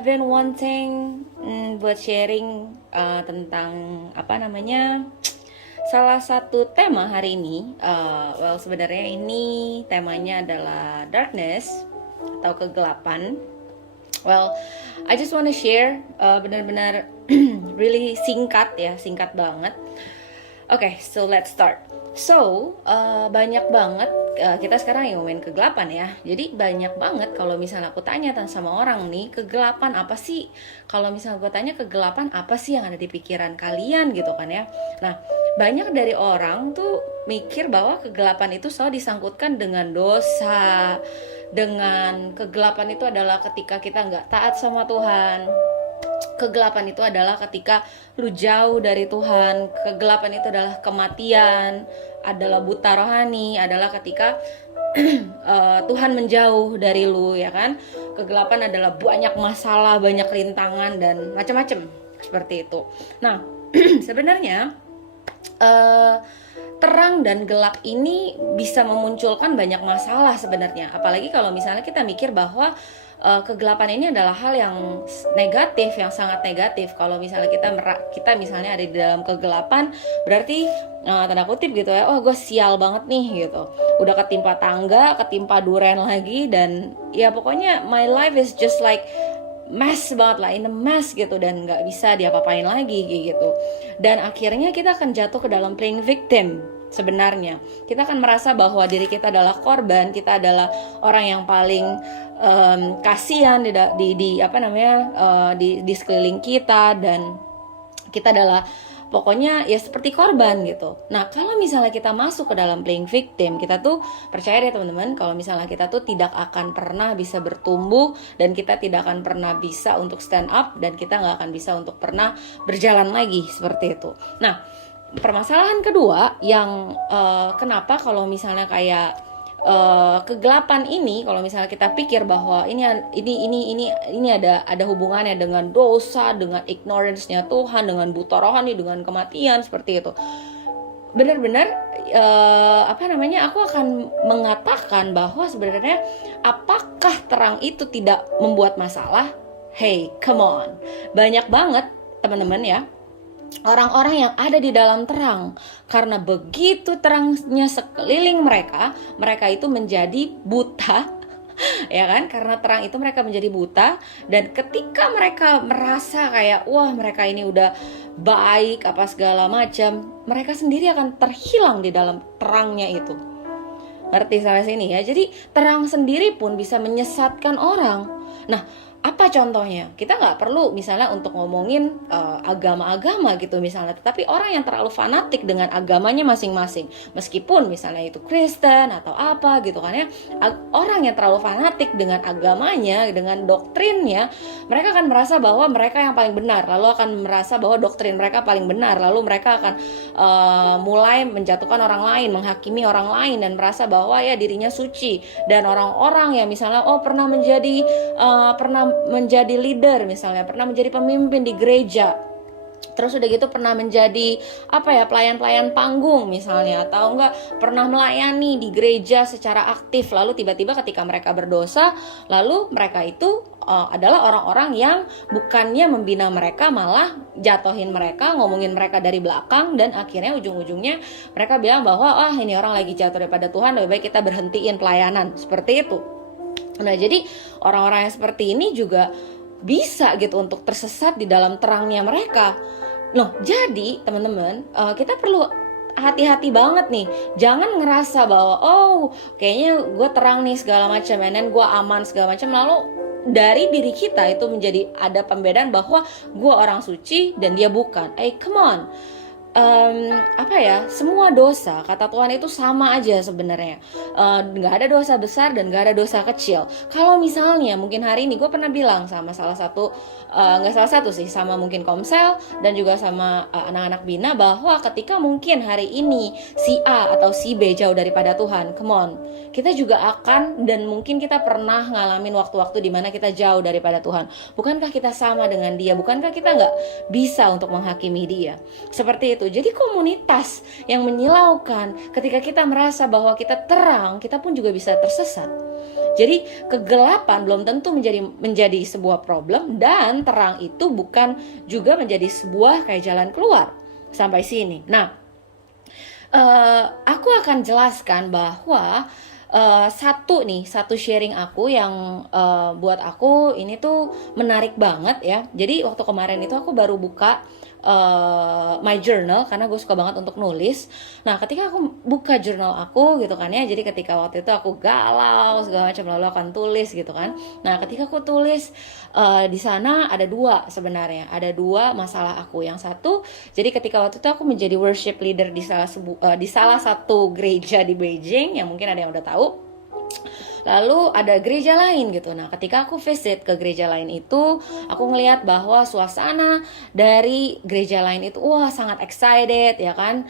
I've been wanting buat sharing tentang salah satu tema hari ini. Sebenarnya ini temanya adalah darkness atau kegelapan. I just wanna share benar-benar really singkat banget. Okay, so let's start. Banyak banget kita sekarang yang ngomongin kegelapan ya. Jadi banyak banget kalau misalnya aku tanya sama orang nih, kegelapan apa sih? Kalau misalnya gue tanya kegelapan apa sih yang ada di pikiran kalian gitu kan ya. Nah, banyak dari orang tuh mikir bahwa kegelapan itu selalu disangkutkan dengan dosa, dengan kegelapan itu adalah ketika kita nggak taat sama Tuhan. Kegelapan itu adalah ketika lu jauh dari Tuhan. Kegelapan itu adalah kematian, adalah buta rohani, adalah ketika Tuhan menjauh dari lu, ya kan. Kegelapan adalah banyak masalah, banyak rintangan dan macam-macam seperti itu. Nah, sebenarnya terang dan gelap ini bisa memunculkan banyak masalah sebenarnya. Apalagi kalau misalnya kita mikir bahwa kegelapan ini adalah hal yang negatif, yang sangat negatif. Kalau misalnya kita misalnya ada di dalam kegelapan, berarti tanda kutip gitu ya, gue sial banget nih gitu. Udah ketimpa tangga, ketimpa duren lagi, dan ya pokoknya my life is just like mess banget lah, in a mess gitu, dan nggak bisa diapa-apain lagi gitu. Dan akhirnya kita akan jatuh ke dalam playing victim. Sebenarnya kita akan merasa bahwa diri kita adalah korban, kita adalah orang yang paling kasihan di sekeliling kita, dan kita adalah pokoknya ya seperti korban gitu. Nah, kalau misalnya kita masuk ke dalam playing victim, kita tuh percaya deh teman-teman, kalau misalnya kita tuh tidak akan pernah bisa bertumbuh, dan kita tidak akan pernah bisa untuk stand up, dan kita nggak akan bisa untuk pernah berjalan lagi seperti itu. Nah, permasalahan kedua yang kenapa kalau misalnya kayak kegelapan ini, kalau misalnya kita pikir bahwa ini ada hubungannya dengan dosa, dengan ignorance-nya Tuhan, dengan buta rohani, dengan kematian seperti itu. Benar-benar aku akan mengatakan bahwa sebenarnya apakah terang itu tidak membuat masalah? Hey, come on. Banyak banget teman-teman ya, orang-orang yang ada di dalam terang, karena begitu terangnya sekeliling mereka itu menjadi buta, ya kan? Karena terang itu mereka menjadi buta, dan ketika mereka merasa kayak wah mereka ini udah baik apa segala macam, mereka sendiri akan terhilang di dalam terangnya itu. Ngerti sampai sini ya? Jadi terang sendiri pun bisa menyesatkan orang. Nah, apa contohnya? Kita nggak perlu misalnya untuk ngomongin agama-agama gitu misalnya, tetapi orang yang terlalu fanatik dengan agamanya masing-masing, meskipun misalnya itu Kristen atau apa gitu kan ya, orang yang terlalu fanatik dengan agamanya, dengan doktrinnya, mereka akan merasa bahwa mereka yang paling benar, lalu akan merasa bahwa doktrin mereka paling benar, lalu mereka akan mulai menjatuhkan orang lain, menghakimi orang lain, dan merasa bahwa ya dirinya suci. Dan orang-orang yang misalnya pernah menjadi leader misalnya, pernah menjadi pemimpin di gereja, terus udah gitu pernah menjadi pelayan-pelayan panggung misalnya, atau enggak pernah melayani di gereja secara aktif, lalu tiba-tiba ketika mereka berdosa, lalu mereka itu adalah orang-orang yang bukannya membina mereka, malah jatohin mereka, ngomongin mereka dari belakang, dan akhirnya ujung-ujungnya mereka bilang bahwa ini orang lagi jatuh daripada Tuhan, lebih baik kita berhentiin pelayanan, seperti itu. Nah, jadi orang-orang yang seperti ini juga bisa gitu untuk tersesat di dalam terangnya mereka. Loh, jadi teman-teman, kita perlu hati-hati banget nih. Jangan ngerasa bahwa kayaknya gue terang nih segala macam, dan gue aman segala macam, lalu dari diri kita itu menjadi ada pembedaan bahwa gue orang suci dan dia bukan. Come on. Semua dosa kata Tuhan itu sama aja sebenarnya. Nggak ada dosa besar dan nggak ada dosa kecil. Kalau misalnya mungkin hari ini gue pernah bilang sama sama mungkin Komsel dan juga sama anak-anak Bina, bahwa ketika mungkin hari ini si A atau si B jauh daripada Tuhan, come on, kita juga akan, dan mungkin kita pernah ngalamin waktu-waktu di mana kita jauh daripada Tuhan. Bukankah kita sama dengan dia? Bukankah kita nggak bisa untuk menghakimi dia? Seperti itu. Jadi komunitas yang menyilaukan, ketika kita merasa bahwa kita terang, kita pun juga bisa tersesat. Jadi kegelapan belum tentu menjadi sebuah problem, dan terang itu bukan juga menjadi sebuah kayak jalan keluar. Sampai sini. Nah, aku akan jelaskan bahwa satu sharing aku yang buat aku ini tuh menarik banget ya. Jadi waktu kemarin itu aku baru buka my journal, karena gue suka banget untuk nulis. Nah, ketika aku buka jurnal aku gitu kan ya, jadi ketika waktu itu aku galau segala macam, lalu akan tulis gitu kan. Nah, ketika aku tulis di sana ada sebenarnya ada dua masalah aku. Yang satu, jadi ketika waktu itu aku menjadi worship leader di salah satu gereja di Beijing, yang mungkin ada yang udah tahu. Lalu ada gereja lain gitu. Nah, ketika aku visit ke gereja lain itu, aku ngelihat bahwa suasana dari gereja lain itu sangat excited ya kan.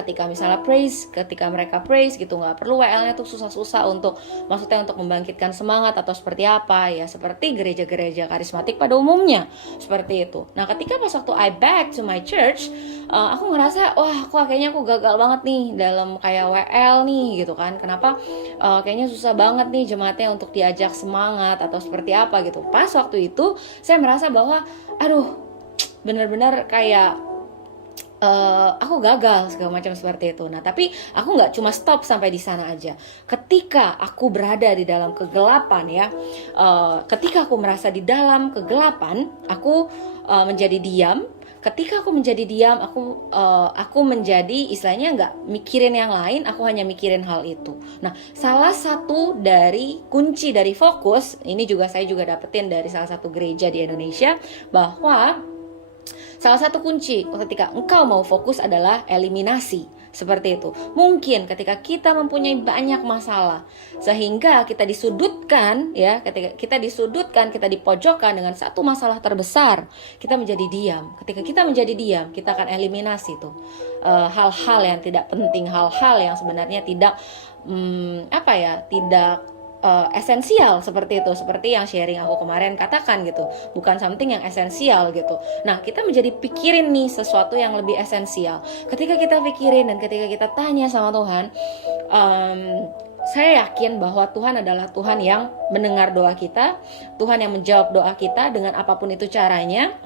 Ketika misalnya ketika mereka praise gitu, nggak perlu WL-nya tuh susah-susah untuk membangkitkan semangat atau seperti apa ya, seperti gereja-gereja karismatik pada umumnya seperti itu. Nah, ketika pas waktu I back to my church, aku ngerasa kayaknya aku gagal banget nih dalam kayak WL nih gitu kan. Kenapa kayaknya susah banget nih jemaatnya untuk diajak semangat atau seperti apa gitu. Pas waktu itu saya merasa bahwa benar-benar kayak aku gagal segala macam seperti itu. Nah, tapi aku nggak cuma stop sampai di sana aja. Ketika aku berada di dalam kegelapan ya, ketika aku merasa di dalam kegelapan, aku menjadi diam. Ketika aku menjadi diam, aku menjadi istilahnya nggak mikirin yang lain, aku hanya mikirin hal itu. Nah, salah satu dari kunci dari fokus ini saya juga dapetin dari salah satu gereja di Indonesia, bahwa salah satu kunci ketika engkau mau fokus adalah eliminasi. Seperti itu. Mungkin ketika kita mempunyai banyak masalah sehingga kita disudutkan ya, ketika kita dipojokkan dengan satu masalah terbesar, kita menjadi diam. Ketika kita menjadi diam, kita akan eliminasi tuh hal-hal yang tidak penting, hal-hal yang sebenarnya tidak tidak esensial seperti itu, seperti yang sharing aku kemarin katakan gitu, bukan something yang esensial gitu. Nah, kita menjadi pikirin nih sesuatu yang lebih esensial. Ketika kita pikirin dan ketika kita tanya sama Tuhan, saya yakin bahwa Tuhan adalah Tuhan yang mendengar doa kita, Tuhan yang menjawab doa kita dengan apapun itu caranya.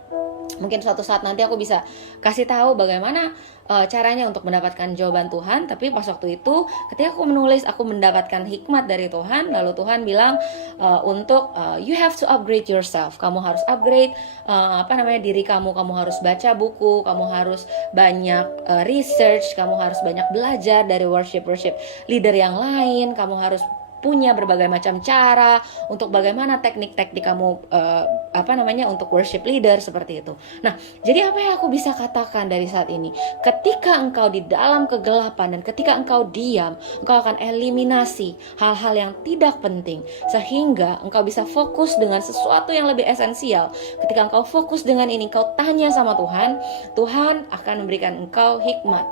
Mungkin suatu saat nanti aku bisa kasih tahu bagaimana caranya untuk mendapatkan jawaban Tuhan. Tapi pas waktu itu ketika aku menulis, aku mendapatkan hikmat dari Tuhan. Lalu Tuhan bilang you have to upgrade yourself. Kamu harus upgrade diri kamu. Kamu harus baca buku, kamu harus banyak research, kamu harus banyak belajar dari worship leader yang lain. Kamu harus punya berbagai macam cara untuk bagaimana teknik-teknik kamu untuk worship leader seperti itu. Nah, jadi apa yang aku bisa katakan dari saat ini? Ketika engkau di dalam kegelapan dan ketika engkau diam, engkau akan eliminasi hal-hal yang tidak penting sehingga engkau bisa fokus dengan sesuatu yang lebih esensial. Ketika engkau fokus dengan ini, engkau tanya sama Tuhan, Tuhan akan memberikan engkau hikmat.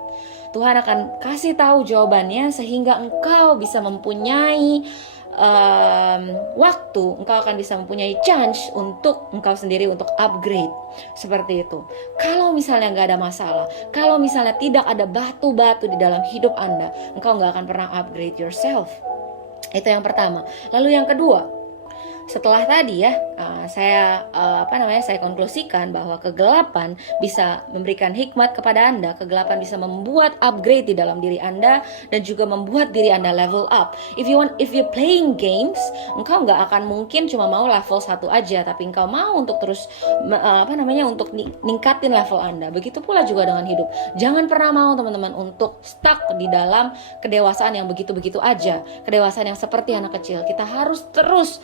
Tuhan akan kasih tahu jawabannya sehingga engkau bisa mempunyai waktu, engkau akan bisa mempunyai chance untuk engkau sendiri untuk upgrade seperti itu. Kalau misalnya nggak ada masalah, kalau misalnya tidak ada batu-batu di dalam hidup Anda, engkau nggak akan pernah upgrade yourself. Itu yang pertama. Lalu yang kedua, setelah tadi ya saya konklusikan bahwa kegelapan bisa memberikan hikmat kepada Anda, kegelapan bisa membuat upgrade di dalam diri Anda dan juga membuat diri Anda level up. If you playing games, engkau nggak akan mungkin cuma mau level 1 aja, tapi engkau mau untuk terus untuk ningkatin level Anda. Begitu pula juga dengan hidup. Jangan pernah mau teman-teman untuk stuck di dalam kedewasaan yang begitu-begitu aja, kedewasaan yang seperti anak kecil. Kita harus terus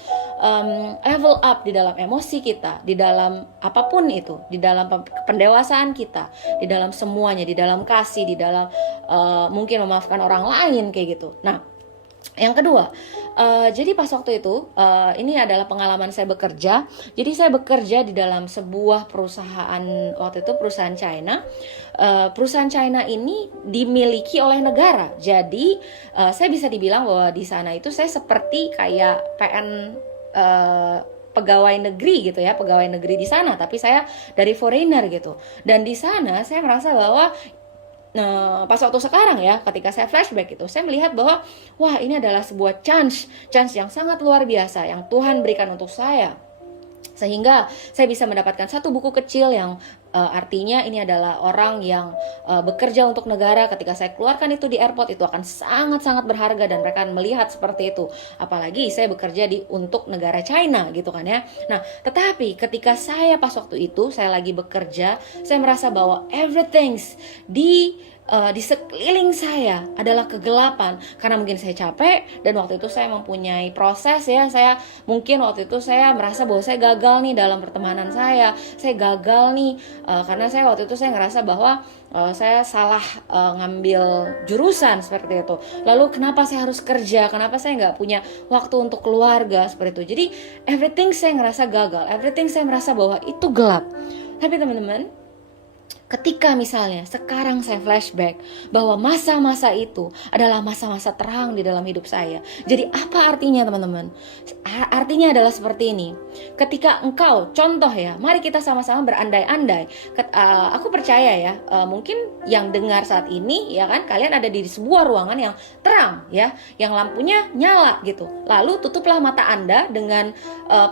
level up di dalam emosi kita, di dalam apapun itu, di dalam pendewasaan kita, di dalam semuanya, di dalam kasih, di dalam mungkin memaafkan orang lain kayak gitu. Nah, yang kedua, jadi pas waktu itu ini adalah pengalaman saya bekerja. Jadi saya bekerja di dalam sebuah perusahaan, waktu itu perusahaan China. Perusahaan China ini dimiliki oleh negara. Jadi saya bisa dibilang bahwa di sana itu saya seperti kayak pegawai negeri gitu ya, pegawai negeri di sana, tapi saya dari foreigner gitu. Dan di sana saya merasa bahwa pas waktu sekarang ya, ketika saya flashback itu, saya melihat bahwa wah, ini adalah sebuah chance yang sangat luar biasa yang Tuhan berikan untuk saya, sehingga saya bisa mendapatkan satu buku kecil yang artinya ini adalah orang yang bekerja untuk negara. Ketika saya keluarkan itu di airport, itu akan sangat-sangat berharga dan mereka akan melihat seperti itu. Apalagi saya bekerja untuk negara China gitu kan ya. Nah, tetapi ketika saya pas waktu itu saya lagi bekerja, saya merasa bahwa everything di sekeliling saya adalah kegelapan, karena mungkin saya capek dan waktu itu saya mempunyai proses ya, saya mungkin waktu itu saya merasa bahwa saya gagal nih dalam pertemanan saya gagal nih karena saya waktu itu saya ngerasa bahwa saya salah ngambil jurusan seperti itu. Lalu kenapa saya harus kerja, kenapa saya nggak punya waktu untuk keluarga seperti itu. Jadi everything saya ngerasa gagal, everything saya merasa bahwa itu gelap. Tapi teman-teman, ketika misalnya sekarang saya flashback bahwa masa-masa itu adalah masa-masa terang di dalam hidup saya. Jadi apa artinya teman-teman? Artinya adalah seperti ini. Ketika engkau, contoh ya, mari kita sama-sama berandai-andai. Aku percaya ya, mungkin yang dengar saat ini ya kan, kalian ada di sebuah ruangan yang terang ya, yang lampunya nyala gitu. Lalu tutuplah mata Anda dengan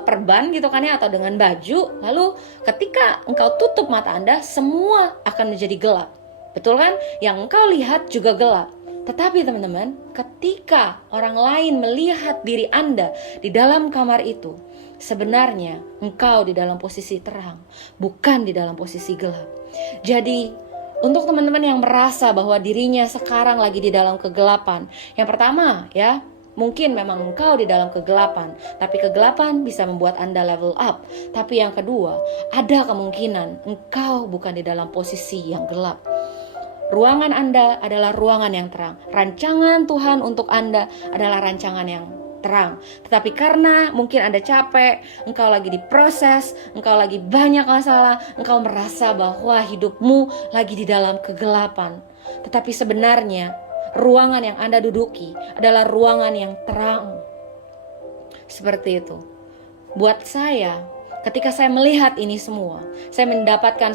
perban gitu kan ya, atau dengan baju. Lalu ketika engkau tutup mata Anda, semua akan menjadi gelap. Betul kan? Yang engkau lihat juga gelap. Tetapi teman-teman, ketika orang lain melihat diri Anda di dalam kamar itu, sebenarnya engkau di dalam posisi terang, bukan di dalam posisi gelap. Jadi, untuk teman-teman yang merasa bahwa dirinya sekarang lagi di dalam kegelapan, yang pertama ya, mungkin memang engkau di dalam kegelapan, tapi kegelapan bisa membuat Anda level up. Tapi yang kedua, ada kemungkinan engkau bukan di dalam posisi yang gelap. Ruangan Anda adalah ruangan yang terang. Rancangan Tuhan untuk Anda adalah rancangan yang terang. Tetapi karena mungkin Anda capek, engkau lagi diproses, engkau lagi banyak masalah, engkau merasa bahwa hidupmu lagi di dalam kegelapan. Tetapi sebenarnya ruangan yang Anda duduki adalah ruangan yang terang. Seperti itu. Buat saya, ketika saya melihat ini semua, saya mendapatkan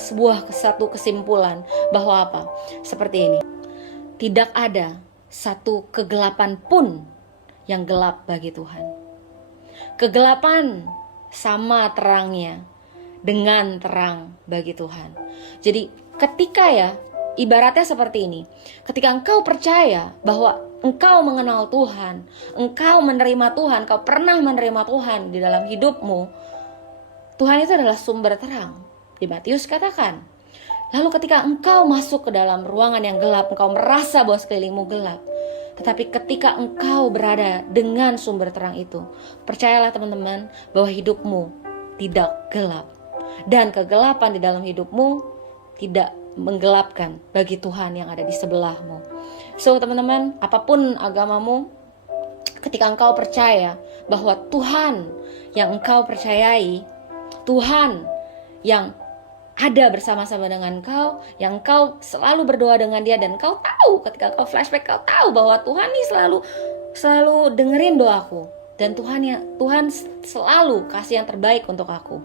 satu kesimpulan bahwa apa? Seperti ini. Tidak ada satu kegelapan pun yang gelap bagi Tuhan. Kegelapan sama terangnya dengan terang bagi Tuhan. Jadi ketika ya, ibaratnya seperti ini. Ketika engkau percaya bahwa engkau mengenal Tuhan, engkau menerima Tuhan, engkau pernah menerima Tuhan di dalam hidupmu, Tuhan itu adalah sumber terang. Di Matius katakan, lalu ketika engkau masuk ke dalam ruangan yang gelap, engkau merasa bahwa sekelilingmu gelap. Tetapi ketika engkau berada dengan sumber terang itu, percayalah teman-teman bahwa hidupmu tidak gelap. Dan kegelapan di dalam hidupmu tidak menggelapkan bagi Tuhan yang ada di sebelahmu. So teman-teman, apapun agamamu, ketika engkau percaya bahwa Tuhan yang engkau percayai, Tuhan yang ada bersama-sama dengan engkau, yang engkau selalu berdoa dengan dia, dan engkau tahu ketika engkau flashback, kau tahu bahwa Tuhan ini selalu dengerin doaku, dan Tuhan selalu kasih yang terbaik untuk aku.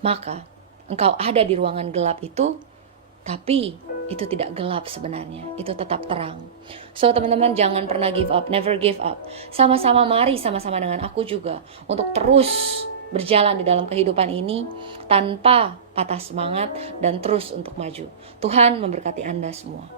Maka engkau ada di ruangan gelap itu, tapi itu tidak gelap sebenarnya, itu tetap terang. So teman-teman, jangan pernah give up, never give up. Mari sama-sama dengan aku juga untuk terus berjalan di dalam kehidupan ini tanpa patah semangat dan terus untuk maju. Tuhan memberkati Anda semua.